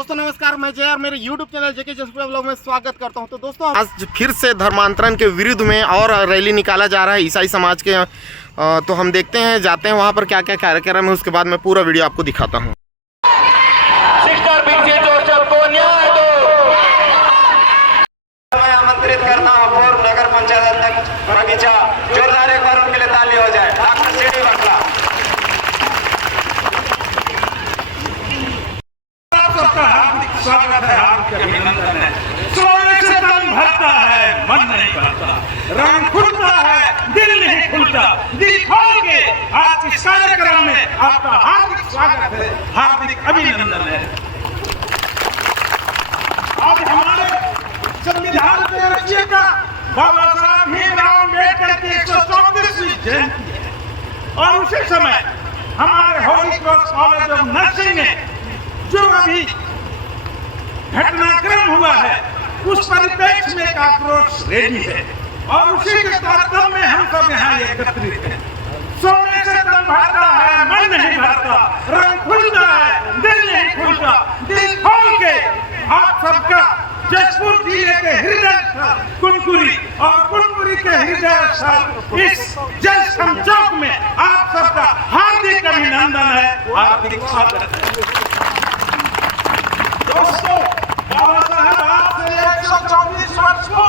दोस्तों नमस्कार, मैं जय और मेरे YouTube चैनल जेके जसपुरा ब्लॉग में स्वागत करता हूं। तो दोस्तों आज फिर से धर्मांतरण के विरुद्ध में और रैली निकाला जा रहा है ईसाई समाज के। तो हम देखते हैं, जाते हैं वहां पर क्या क्या कार्यक्रम है, उसके बाद मैं पूरा वीडियो आपको दिखाता हूं। मैं आमंत्रित करता हूं पूर्व नगर पंचायत अध्यक्ष बगीचा, जोरदार एक बार उनके लिए ताली हो जाए। डॉक्टर सीडी बकला, स्वागत है, आपके अभिनंदन है। सोने से तन भरता है, मन नहीं भरता, रंग खुलता है, दिल नहीं खुलता। दिल खोल के आज इस कार्यक्रम में आपका हार्दिक स्वागत है, हार्दिक अभिनंदन है। आज हमारे संविधान के रचयिता बाबा साहब भीमराव अम्बेडकर की 134वीं जयंती है और उसी समय हमारे Holi cross college of nursing में जो अभी घटनाक्रम हुआ है उस परिप्रेक्ष्य में एक आक्रोश रैली है और उसी के तारतम्य में हम सब यहाँ एकत्रित हैं। सोने से तन भरता है, मन नहीं भरता, रंग खुलता है, दिल नहीं खुलता। दिल खोल के आप सबका जसपुर जिले के हृदय कुनकुरी और कुनकुरी के हृदय इस जल संचौक में आप सबका हार्दिक अभिनंदन है, हार्दिक स्वागत है। दोस्तों, बाबा साहब आज से 124 वर्ष को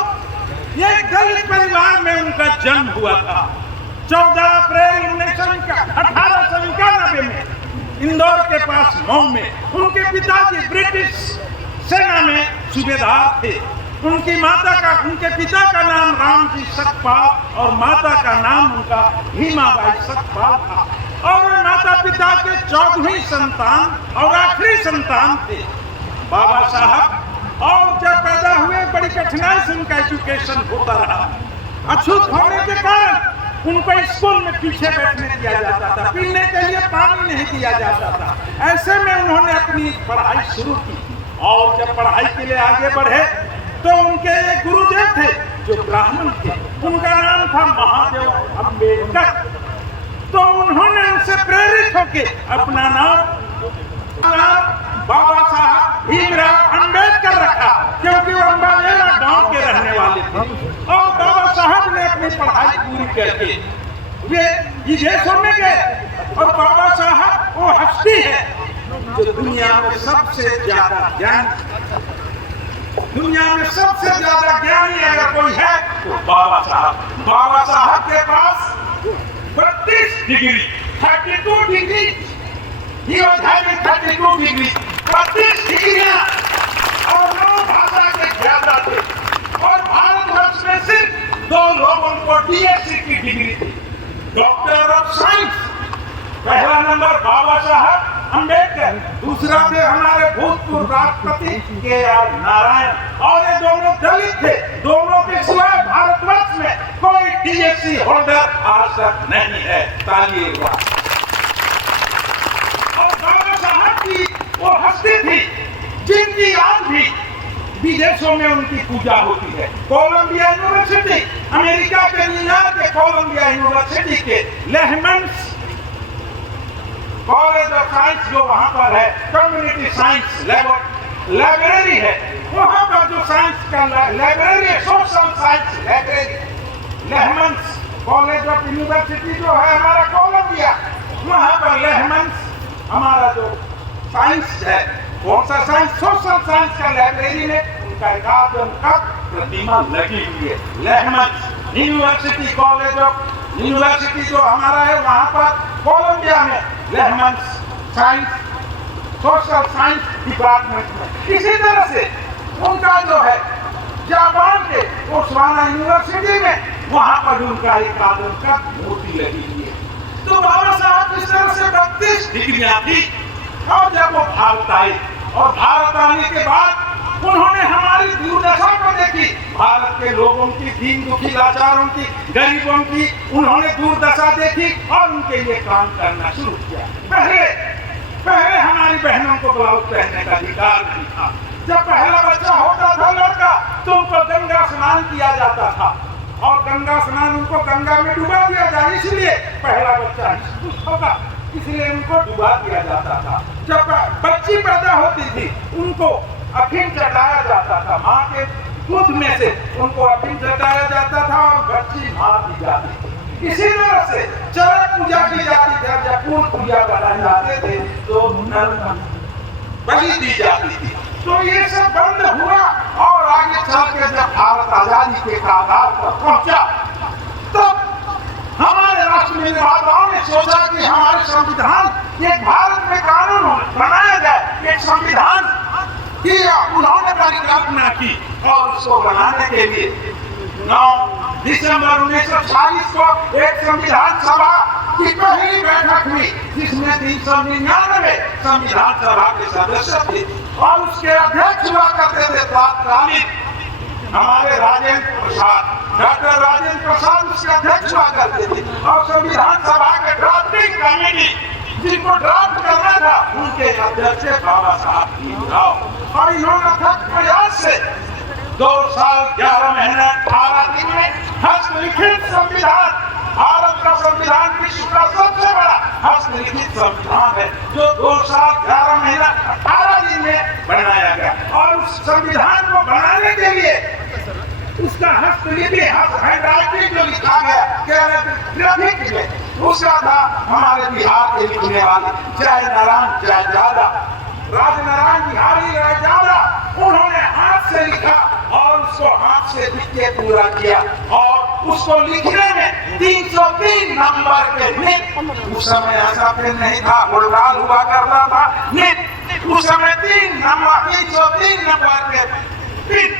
एक दलित परिवार में उनका जन्म हुआ था। 14 अप्रैल 1891 में इंदौर के पास मऊ में उनके पिताजी ब्रिटिश सेना में सूबेदार थे। उनके पिता का नाम रामजी सकपाल और माता का नाम उनका भीमाबाई सकपाल था और माता पिता के 14वीं संतान और आखिरी संतान थे बाबा साहब। और जब पैदा हुए बड़ी कठिनाई से उनका एजुकेशन होता रहा। अछूत होने के कारण उनको स्कूल में पीछे बैठने दिया जाता था, पीने के लिए पानी नहीं दिया जाता था। ऐसे में उन्होंने अपनी पढ़ाई शुरू की और जब पढ़ाई के लिए आगे बढ़े तो उनके एक गुरुदेव थे जो ब्राह्मण थे, उनका नाम था महादेव अम्बेडकर। तो उन्होंने उनसे प्रेरित होकर अपना नाम बाबा साहब भीमराव अम्बेडकर रखा क्योंकि वो अम्बावेला गांव के रहने वाले थे। और बाबा साहब ने अपनी पढ़ाई पूरी करके वे विदेशों में गए और बाबा साहब वो हस्ती है जो दुनिया में सबसे ज्यादा ज्ञानी अगर कोई है तो बाबा साहब के पास 32 डिग्री 32 डिग्री 32 डिग्री 32 डिग्रियां और 9 भाषा के ज्यादा थे और भारतवर्ष में सिर्फ 2 लोगों को डीएससी की डिग्री थी, डॉक्टर ऑफ साइंस। पहला नंबर बाबा साहब अम्बेडकर, दूसरा थे हमारे भूतपूर्व राष्ट्रपति के.आर. नारायण और ये दोनों दलित थे। दोनों के सिवाय भारतवर्ष में कोई डीएससी होल्डर आज तक नहीं है। ताली एक बार। वो हस्ती थी जिनकी आज भी विदेशों में उनकी पूजा होती है। कोलंबिया यूनिवर्सिटी, अमेरिका के न्यूयॉर्क के कोलंबिया यूनिवर्सिटी के लेहमन्स कॉलेज ऑफ साइंस जो वहां पर है, कम्युनिटी साइंस लाइब्रेरी है, वहां पर जो साइंस का लाइब्रेरी है, सोशल साइंस लाइब्रेरी, लेहमन्स कॉलेज ऑफ यूनिवर्सिटी जो है हमारा कोलंबिया, वहां पर लेहमन्स हमारा जो साइंस है, कौन सा साइंस, सोशल साइंस का लाइब्रेरी में उनका का प्रतिमा लगी हुई है। लेहमन्स यूनिवर्सिटी कॉलेज ऑफ यूनिवर्सिटी जो हमारा है वहां पर कोलंबिया में लेहमन्स साइंस सोशल साइंस डिपार्टमेंट में। इसी तरह से उनका जो है जापान के ओसाका यूनिवर्सिटी में वहां पर उनका एक आदम का मूर्ति लगी हुई है। तो बाबा साहब इस तरह से 32 डिग्रियां थी और जब वो भारत आए और भारत आने के बाद उन्होंने हमारी दुर्दशा को देखी, भारत के लोगों की, दीन दुखी लाचारों की, गरीबों की उन्होंने दुर्दशा देखी और उनके लिए काम करना शुरू किया। पहले हमारी बहनों को ब्लाउज पहनने का अधिकार नहीं था। जब पहला बच्चा होता था लड़का तो उनको गंगा स्नान किया जाता था और गंगा स्नान उनको गंगा में डुबा दिया जाए, इसलिए पहला बच्चा होगा। इसलिए उनको डुबा दिया जाता था। जब बच्ची पैदा होती थी उनको अफीम चटाया जाता था, माँ के दूध में से उनको अफीम चटाया जाता था और बच्ची मार दी जाती थी। इसी तरह से चरक पूजा की जाती थी। जब फूल पूजा बनाए जाते थे तो नर बलि दी जाती थी। तो ये सब बंद हुआ और आगे चल के जब भारत आजादी के कगार पर पहुंचा तब हमारे राष्ट्र निर्माताओं ने सोचा कि हमारे संविधान एक भारत में कानून बनाया जाए, एक संविधान की उन्होंने परिकल्पना की और उसको बनाने के लिए 9 दिसंबर 1940 को एक संविधान सभा की पहली बैठक हुई जिसमें 399 संविधान सभा के सदस्य थे और उसके अध्यक्ष हुआ करते थे तत्कालीन हमारे राजेंद्र प्रसाद, डॉक्टर राजेंद्र प्रसाद उसके अध्यक्ष हुआ करते थे। और संविधान सभा के ड्राफ्टिंग कमेटी जिनको ड्राफ्ट करना था उनके अध्यक्ष बाबा साहब भीमराव। और इन्होंने अथक प्रयास से 2 साल 11 महीने 18 दिन में हस्तलिखित संविधान, भारत का संविधान विश्व का सबसे बड़ा हस्तलिखित संविधान है जो 2 साल 11 महीना 18 दिन में बनाया गया। और उस संविधान को बनाने के लिए उसका हस्तलिपि हैंडराइटिंग जो लिखा गया कैलिग्राफी में उसका था हमारे बिहार के लिखने वाले जय नारायण जयजादा, राजनारायण बिहारी जयजादा, उन्होंने हाथ से लिखा और उसको हाथ से लिख के पूरा किया। और उसको लिखने में 303 नंबर के नित, उस समय ऐसा पेन नहीं था, उल्टाल हुआ करता था नित, उस समय 303 नंबर के नित,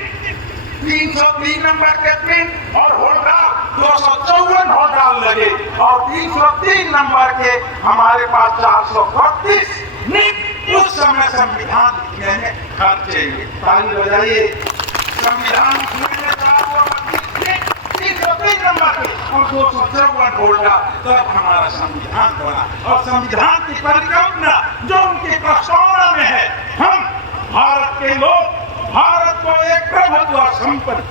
303 नंबर के पिन और होल्डाल 254 होल्डाल लगे और 303 नंबर के हमारे पास 432 नित उस समय संविधान लिखने में खर्चे हुए। ताली बजाइए। संविधान लिखने में 303 नंबर के और 254 होल्डाल, तब हमारा संविधान बना। और संविधान की परिकल्पना जो उनकी प्रस्तावना में है, हम भारत के लोग भारत को एक प्रभुत्व संपन्न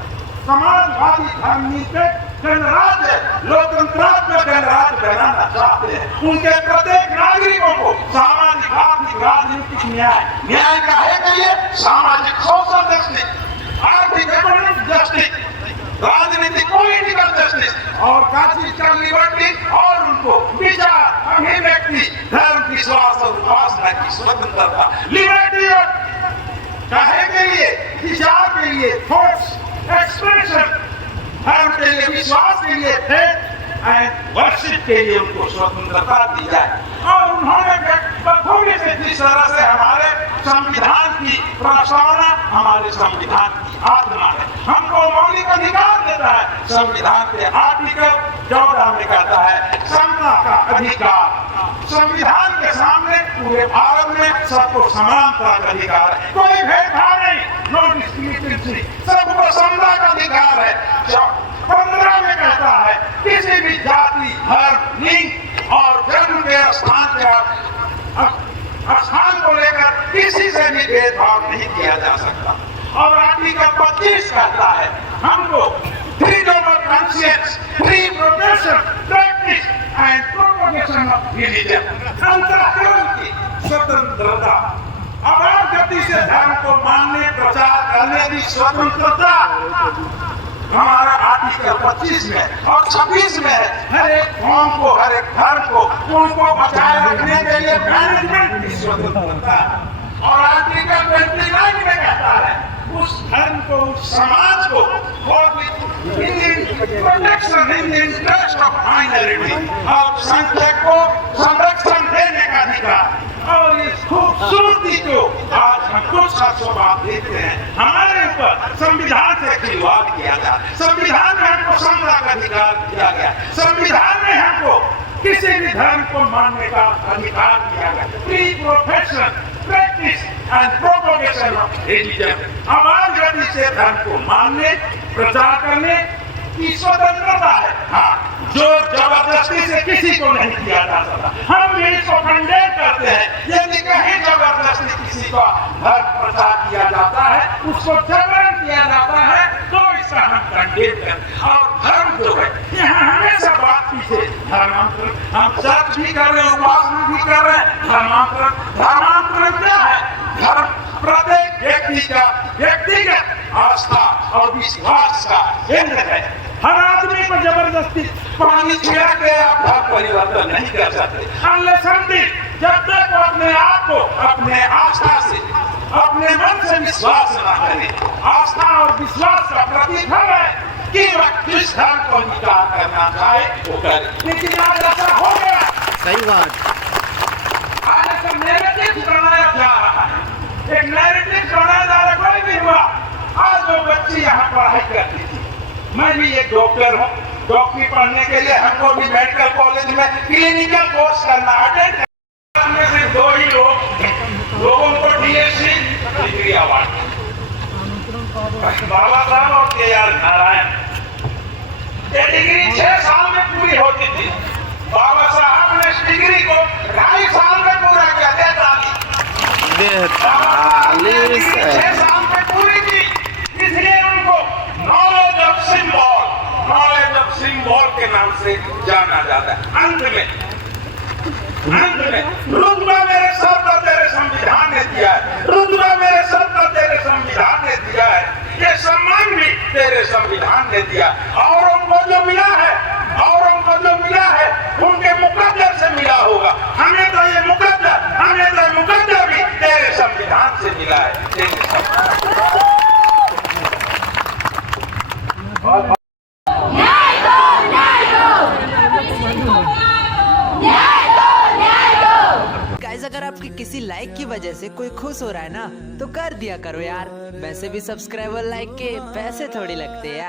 समाजवादी धर्मनिरपेक्ष गणराज्य लोकतंत्रात्मक गणराज्य बनाना चाहते हैं। उनके प्रत्येक नागरिकों को सामाजिक, आर्थिक, राजनीतिक न्याय का है कि ये सामाजिक सोशल जस्टिस, आर्थिक इकोनॉमिक जस्टिस, राजनीतिक पॉलिटिकल जस्टिस और कांस्टिट्यूशनल लिबर्टी और उनको विचार, अभिव्यक्ति, धर्म, विश्वास और उपासना की स्वतंत्रता, लिबर्टी और कहे के लिए, विचार के लिए, थॉट्स एक्सप्रेशन, धर्म के लिए, विश्वास के लिए, फेथ एंड वर्शिप के लिए उनको स्वतंत्रता दी जाए। और उन्होंने बखूबी से जिस तरह से हमारे संविधान की प्रस्तावना हमारे संविधान की आत्मा है, हमको मौलिक अधिकार देता है। संविधान के आर्टिकल 14 में कहता है समता का अधिकार। संविधान के सामने पूरे भारत में सबको समानता का अधिकार है, कोई भेदभाव नहीं, नो डिस्क्रिमिनेशन, सबको समता का अधिकार है। 15 में कहता है किसी भी जाति, धर्म, लिंग और जन्म के स्थान को लेकर किसी से भी भेदभाव नहीं किया जा सकता। और आर्टिकल 25 कहता है हमको freedom of conscience, free profession, practice and propagation of religion, अंतःकरण की स्वतंत्रता, अबाध गति से धर्म को मानने, प्रचार करने की स्वतंत्रता हमारा आर्टिकल 25 में और 26 में है। हर एक कौम को, हर एक धर्म को उनको बचाए रखने के लिए मैनेजमेंट की स्वतंत्रता। और आर्टिकल 29 में कहता है उस धर्म को, उस समाज को protection in interest of minority, अल्पसंख्यक को संरक्षण देने का अधिकार। और इस खूबसूरती को आज हम कुछ स्वभाव देखते हैं, हमारे ऊपर संविधान से खिलवाड़ किया गया, संविधान में हमको समता का अधिकार दिया गया, संविधान में हमको किसी भी धर्म को मानने का अधिकार दिया गया, free profession, practice and propagation of religion, अबाध गति से धर्म को मानने, प्रचार करने की स्वतंत्रता है। हाँ, जो जबरदस्ती से किसी को नहीं किया जा सकता। हम भी इसको कंडेम करते हैं। यदि कहीं जबरदस्ती किसी का धर्म प्रचार किया जाता है, उसको जबरन किया जाता है, तो इसका हम कंडेम करते हैं। और धर्म जो है, यहाँ हमेशा बात पीछे धर्मांतरण हम सच भी कर रहे हैं, उपासना भी कर रहे हैं। धर्मांतरण क्या है? धर्म प्रत्येक व्यक्ति का व्यक्तिगत आस्था और विश्वास का केंद्र है। हर आदमी को जबरदस्ती पानी छिड़क के आप धर्म परिवर्तन नहीं कर सकते। जब तक वो अपने आप को अपने आस्था से, अपने मन से विश्वास न करें। आस्था और विश्वास का प्रतिफल है कि वह किस धर्म को निकाल करना चाहे वो करे। लेकिन आज ऐसा हो गया, सही बात। आज ऐसा नैरेटिव बनाया जा रहा है। एक नैरेटिव बनाया जा रहा, कोई भी हुआ। आज जो बच्ची यहाँ पढ़ाई करती थी, मैं भी एक डॉक्टर हूँ, डॉक्टरी पढ़ने के लिए हमको भी मेडिकल कॉलेज में क्लिनिकल कोर्स करना अटेंड करने से 2 ही लोगों को DSc डिग्री अवार्ड, बाबा साहब और KR नारायण। ये डिग्री 6 साल में पूरी होती थी, बाबा साहब ने इस डिग्री को 2.5 साल में पूरा किया। 43 6 साल में पूरी की, इसलिए उनको नॉलेज ऑफ सिंबल के नाम से जाना जाता है। अंत में रुतबा मेरे सर पर तेरे संविधान ने दिया है, रुतबा मेरे सर पर तेरे संविधान ने दिया है, ये सम्मान भी तेरे संविधान ने दिया। और उनको जो मिला है, उनके मुकद्दर से मिला होगा। हमें तो ये मुकद्दर भी तेरे संविधान से मिला है। तेरे संविधान गाइस, अगर आपकी किसी लाइक की वजह से कोई खुश हो रहा है ना, तो कर दिया करो यार। वैसे भी सब्सक्राइबर लाइक के पैसे थोड़ी लगते हैं यार।